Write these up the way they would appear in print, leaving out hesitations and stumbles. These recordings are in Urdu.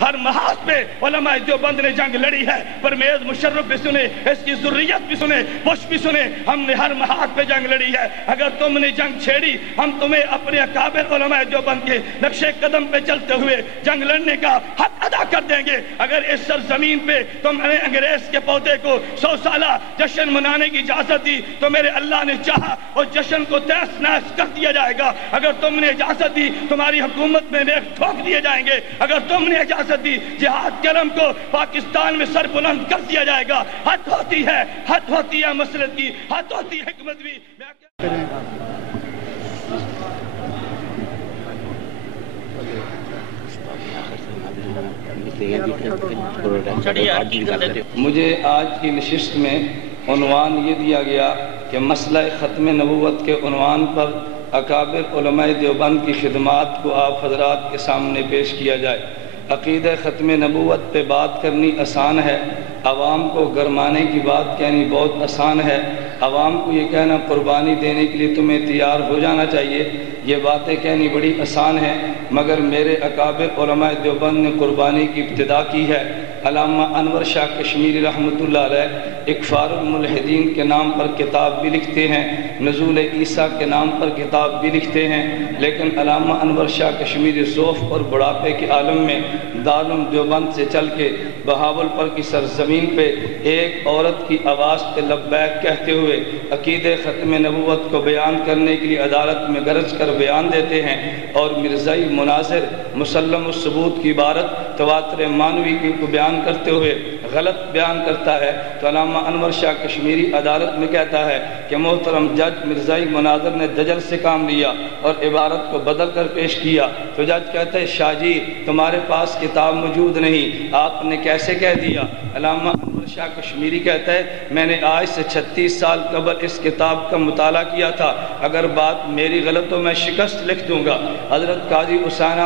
ہر محاذ پہ علماء دیوبند نے جنگ لڑی ہے، پرویز مشرف بھی سنے، اس کی ذریت بھی سنے، بش بھی سنے، ہم نے ہر محاذ پہ جنگ لڑی ہے۔ اگر تم نے جنگ چھیڑی، ہم تمہیں اپنے اکابر علماء دیوبند کے نقش قدم پہ چلتے ہوئے جنگ لڑنے کا حق ادا کر دیں گے۔ اگر اس سرزمین پہ تم نے انگریز کے پودے کو 100 سالہ جشن منانے کی اجازت دی تو میرے اللہ نے چاہا اور جشن کو تہس نہس کر دیا جائے گا۔ اگر تم نے اجازت دی تمہاری حکومت میں نیک ٹھوک دیے جائیں گے۔ اگر تم نے اجازت دی جہاد کے علم کو پاکستان میں سر بلند کر دیا جائے گا۔ حد ہوتی ہے مسلط کی، حد ہوتی ہے حکمت بھی۔ مجھے آج کی نشست میں عنوان یہ دیا گیا کہ مسئلہ ختم نبوت کے عنوان پر اکابر علماء دیوبند کی خدمات کو آپ حضرات کے سامنے پیش کیا جائے۔ عقیدہ ختم نبوت پہ بات کرنی آسان ہے، عوام کو گرمانے کی بات کہنی بہت آسان ہے۔ عوام کو یہ کہنا قربانی دینے کے لیے تمہیں تیار ہو جانا چاہیے، یہ باتیں کہنی بڑی آسان ہیں، مگر میرے اکابر علماء دیوبند نے قربانی کی ابتدا کی ہے۔ علامہ انور شاہ کشمیری رحمۃ اللہ علیہ اکفار الملحدین کے نام پر کتاب بھی لکھتے ہیں، نزول عیسیٰ کے نام پر کتاب بھی لکھتے ہیں، لیکن علامہ انور شاہ کشمیری ذوف اور بڑھاپے کے عالم میں دارالعلوم دیوبند سے چل کے بہاولپور کی سرزمین پہ ایک عورت کی آواز پہ لبیک کہتے ہوئے عقیدہ ختم نبوت کو بیان کرنے کے لیے عدالت میں گرج کر بیان دیتے ہیں، اور مرزائی مناظر مسلم الثبوت کی عبارت تواتر مانوی کو بیان کرتے ہوئے غلط بیان کرتا ہے، تو علامہ انور شاہ کشمیری عدالت میں کہتا ہے کہ محترم جج مرزائی مناظر نے دجل سے کام لیا اور عبارت کو بدل کر پیش کیا۔ تو جج کہتا ہے شاہ جی تمہارے پاس کتاب موجود نہیں، آپ نے کیسے کہہ دیا؟ علامہ انور شاہ کشمیری کہتا ہے میں نے آج سے 36 سال قبل اس کتاب کا مطالعہ کیا تھا، اگر بات میری غلط ہو میں شکست لکھ دوں گا۔ حضرت قاضی احسان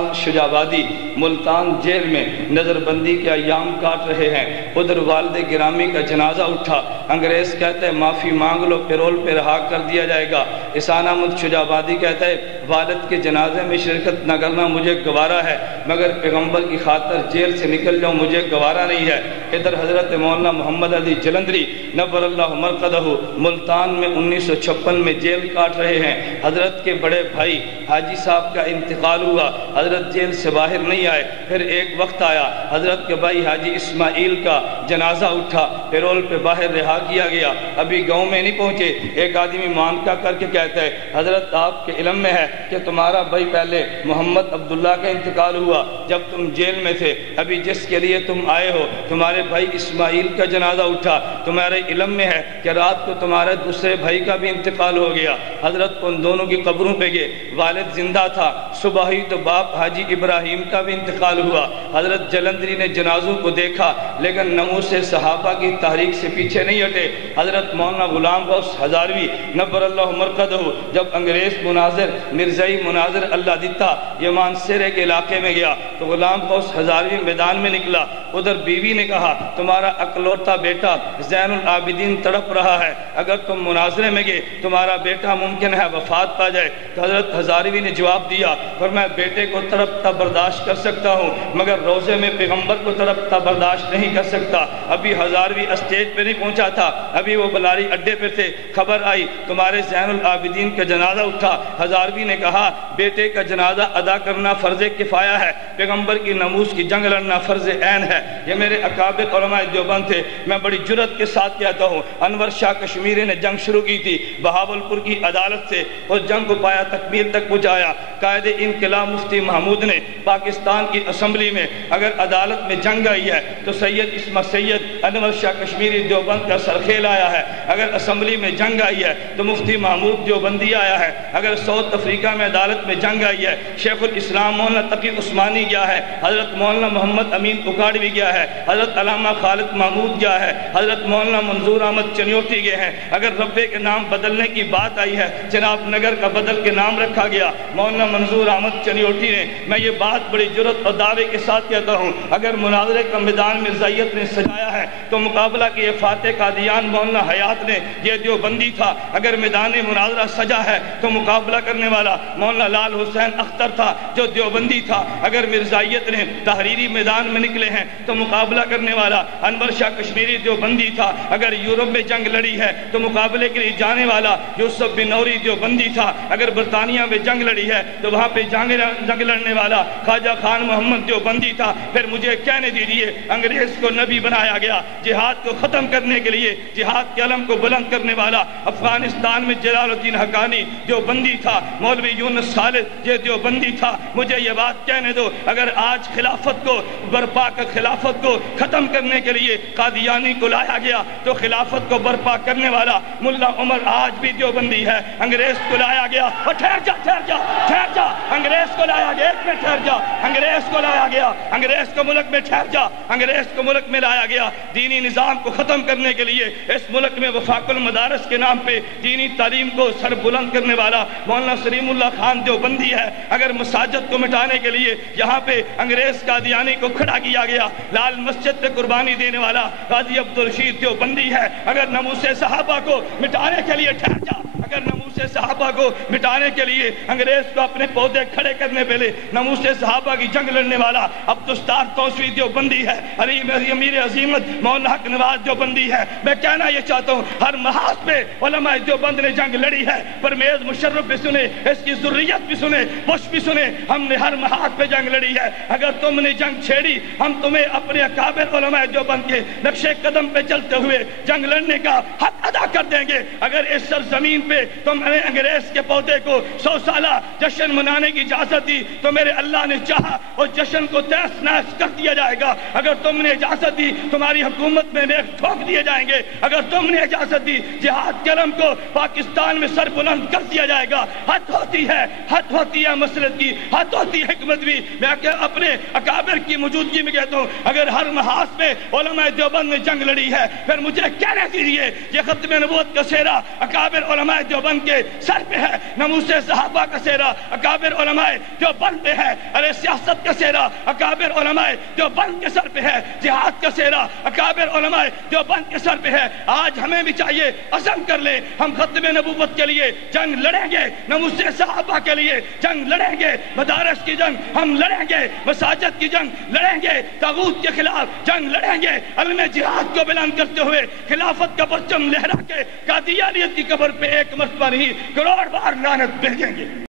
الشجابادی ملتان جیل میں نظر بندی کے ایام کاٹ رہے ہیں، ادھر والد گرامی کا جنازہ اٹھا، انگریز کہتا ہے معافی مانگ لو پیرول پہ رہا کر دیا جائے گا۔ احسان احمد شجابادی کہتا ہے والد کے جنازے میں شرکت نہ کرنا مجھے گوارا ہے، مگر پیغمبر کی خاطر جیل سے نکل جاؤں مجھے گوارا نہیں ہے۔ ادھر حضرت مولانا محمد علی جلندری نور اللہ مرقدہ ملتان میں 1956 میں جیل کاٹ رہے ہیں، حضرت کے بڑے بھائی حاجی صاحب کا انتقال ہوا، حضرت جیل سے باہر نہیں آئے، پھر ایک وقت آیا حضرت کے بھائی حاجی اسماعیل کا جنازہ اٹھا، پیرول پہ باہر رہا کیا گیا، ابھی گاؤں میں نہیں پہنچے، ایک آدمی مانکا کر کے کہتا ہے حضرت آپ کے علم میں ہے کہ تمہارا بھائی پہلے محمد عبداللہ کا انتقال ہوا جب تم جیل میں تھے، ابھی جس کے لیے تم آئے ہو تمہارے بھائی اسماعیل کا جنازہ اٹھا، تمہارے علم میں ہے کہ رات کو تمہارے دوسرے بھائی کا بھی انتقال ہو گیا۔ حضرت ان دونوں کی قبروں پہ گئے، والد زندہ تھا، صبح ہی تو باپ حاجی ابراہیم کا بھی انتقال ہوا۔ حضرت جلندری نے جنازوں کو دیکھا لیکن ناموس صحابہ کی تحریک سے پیچھے نہیں ہٹے۔ حضرت مولانا غلام غوث ہزاروی نبر اللہ مرقدہ جب انگریز مناظر مرزائی مناظر اللہ دیتا یمان سیرے کے علاقے میں گیا تو غلام غوث ہزاروی میدان میں نکلا، ادھر بیوی نے کہا تمہارا اکلوتا بیٹا زین العابدین تڑپ رہا ہے، اگر تم مناظرے میں گئے تمہارا بیٹا ممکن ہے وفات پا جائے۔ تو حضرت ہزاروی نے جواب دیا پر میں بیٹے کو تڑپتا برداشت کر سکتا ہوں مگر روزے میں پیغمبر کو تڑپتا برداشت نہیں کر سکتا۔ ابھی ہزاروی اسٹیج پہ نہیں پہنچا تھا، ابھی وہ بلاری اڈے پہ تھے، خبر آئی تمہارے زین العابدین کا جنازہ اٹھا۔ ہزاروی نے کہا بیٹے کا جنازہ ادا کرنا فرض کفایہ ہے، پیغمبر کی ناموس کی جنگ لڑنا فرض عین ہے۔ یہ میرے اکابر علماء دیوبند تھے، میں بڑی جرأت کے ساتھ کہتا ہوں انور شاہ کشمیری نے جنگ شروع کی تھی بہاولپور کی عدالت سے، اس جنگ کو پایا تکمیل تک پہنچایا۔ قائد انقلاب مفتی محمود نے پاکستان کی اسمبلی میں اگر عدالت میں جنگ آئی ہے تو سید اسمہ سید انور شاہ کشمیری دیوبند کا سرخیل آیا ہے، اگر اسمبلی میں جنگ آئی ہے تو مفتی محمود دیوبندی آیا ہے، اگر ساؤتھ افریقہ میں عدالت میں جنگ آئی ہے شیخ الاسلام مولانا تقی عثمانی گیا ہے، حضرت مولانا محمد امین اکاڑوی گیا ہے، حضرت علامہ خالد محمود گیا ہے، حضرت مولانا منظور احمد چنیوٹی گئے ہیں، اگر ربے کے نام بدلنے کی بات آئی ہے جناب نگر کا بدل کے نام رکھا گیا مولانا منظور احمد چنیوٹی نے۔ میں یہ بات بڑی جرأت اور دعوے کے ساتھ کہتا ہوں اگر مناظرے کا میدان مرزائیت نے سجایا ہے تو مقابلہ کی یہ فاتح کا قادیان مولانا حیات نے یہ دیوبندی تھا، اگر میدان مناظرہ سجا ہے تو مقابلہ کرنے والا مولانا لال حسین اختر تھا جو دیوبندی تھا، اگر مرزائیت نے تحریری میدان میں نکلے ہیں تو مقابلہ کرنے والا انور شاہ کشمیری دیوبندی تھا، اگر یورپ میں جنگ لڑی ہے تو مقابلے کے لیے جانے والا یوسف بن نوری دیوبندی تھا، اگر برطانیہ میں جنگ لڑی ہے تو وہاں پہ جنگ لڑنے والا خواجہ خان محمد دیوبندی تھا۔ پھر مجھے کہنے دیجیے انگریز کو نبی بنایا گیا، جہاد کو ختم کرنے کے لیے جہاد کے علم کو بلند کرنے والا افغانستان میں جلال الدین حقانی دیوبندی تھا، مولوی یونس خالد یہ دیوبندی تھا۔ مجھے یہ بات کہنے دو، اگر آج خلافت کو برپا کر خلافت کو ختم کرنے کے لیے قادیانی کو لایا گیا تو خلافت کو برپا کرنے والا ملا عمر آج بھی دیوبندی ہے۔ انگریز کو لایا گیا، اور ٹھہر جا انگریز کو لایا گیا، ایک منٹ ٹھہر جا، انگریز کو لایا گیا، انگریز کو ملک میں ٹھہر جا، انگریز کو ملک میں لایا گیا دینی نظام کو ختم کرنے کے لیے۔ اس ملک میں وفاق المدارس کے نام پہ دینی تعلیم کو سر بلند کرنے والا مولانا سلیم اللہ خان دیوبندی ہے۔ اگر مساجد کو مٹانے کے لیے یہاں پہ انگریز قادیانی کو کھڑا کیا گیا، لال مسجد پہ قربانی دینے والا غازی عبدالرشید دیوبندی ہے۔ اگر ناموس صحابہ کو مٹانے کے لیے ٹھہر جا، اگر ناموس صحابہ کو مٹانے کے لیے انگریز کو اپنے پودے کھڑے کرنے پہلے ناموس صحابہ کی جنگ لڑنے والا عبدالستار توسوی دیوبندی ہے، امیر عظیمت مولانا حق نواز دیوبندی ہے۔ میں کہنا یہ چاہتا ہوں ہر محاذ پہ علماء دیوبند نے جنگ لڑی ہے، پرمیز مشرف بھی سنے، اس کی ذریت بھی سنے، بش بھی سنے، ہم نے ہر محاذ پہ جنگ لڑی ہے۔ اگر تم نے جنگ چھیڑی ہم تمہیں اپنے اکابر علماء دیوبند کے نقش قدم پہ چلتے ہوئے جنگ لڑنے کا حق ادا کر دیں گے۔ اگر اس سرزمین پہ تم نے انگریز کے پودے کو 100 سالہ جشن منانے کی اجازت دی تو میرے اللہ نے چاہا اور جشن کو تہس نہس کر دیا جائے گا۔ اگر تم نے اجازت دی تمہاری حکومت میں نیک ٹھوک دیے جائیں گے۔ اگر تم نے اجازت دی جہاد کے علم کو پاکستان میں سر بلند کر دیا جائے گا۔ حد ہوتی ہے مسلط کی، حد ہوتی ہے حکمت بھی۔ میں اپنے اکابر کی موجودگی میں کہتا ہوں اگر ہر محاذ پہ علماء دیوبند نے جنگ لڑی ہے پھر مجھے کہنے دیجیے یہ ختم نبوت کا سہرا اکابر علماء دیوبند کے سر پہ ہے، ناموس صحابہ کا سہرا اکابر علماء دیوبند پہ ہے، ارے سیاست کا سہرا اکابر علماء دیوبند کے سر پہ ہے، جہاد کا سہرا اکابر علماء دیوبند کے سر پہ ہے۔ آج ہمیں بھی چاہیے عزم کر لیں ہم ختم نبوت کے لیے جنگ لڑیں گے، ناموس صحابہ کے لیے جنگ لڑیں گے، مدارس کی جنگ ہم لڑیں گے، مساجد کی جنگ لڑیں گے، طاغوت کے خلاف جنگ لڑیں گے، علم جہاد کو بلند کرتے ہوئے خلافت کا پرچم لہرا کے قادیانیت کی قبر پہ ایک مرتبہ نہیں کروڑ بار لعنت بھیجیں گے۔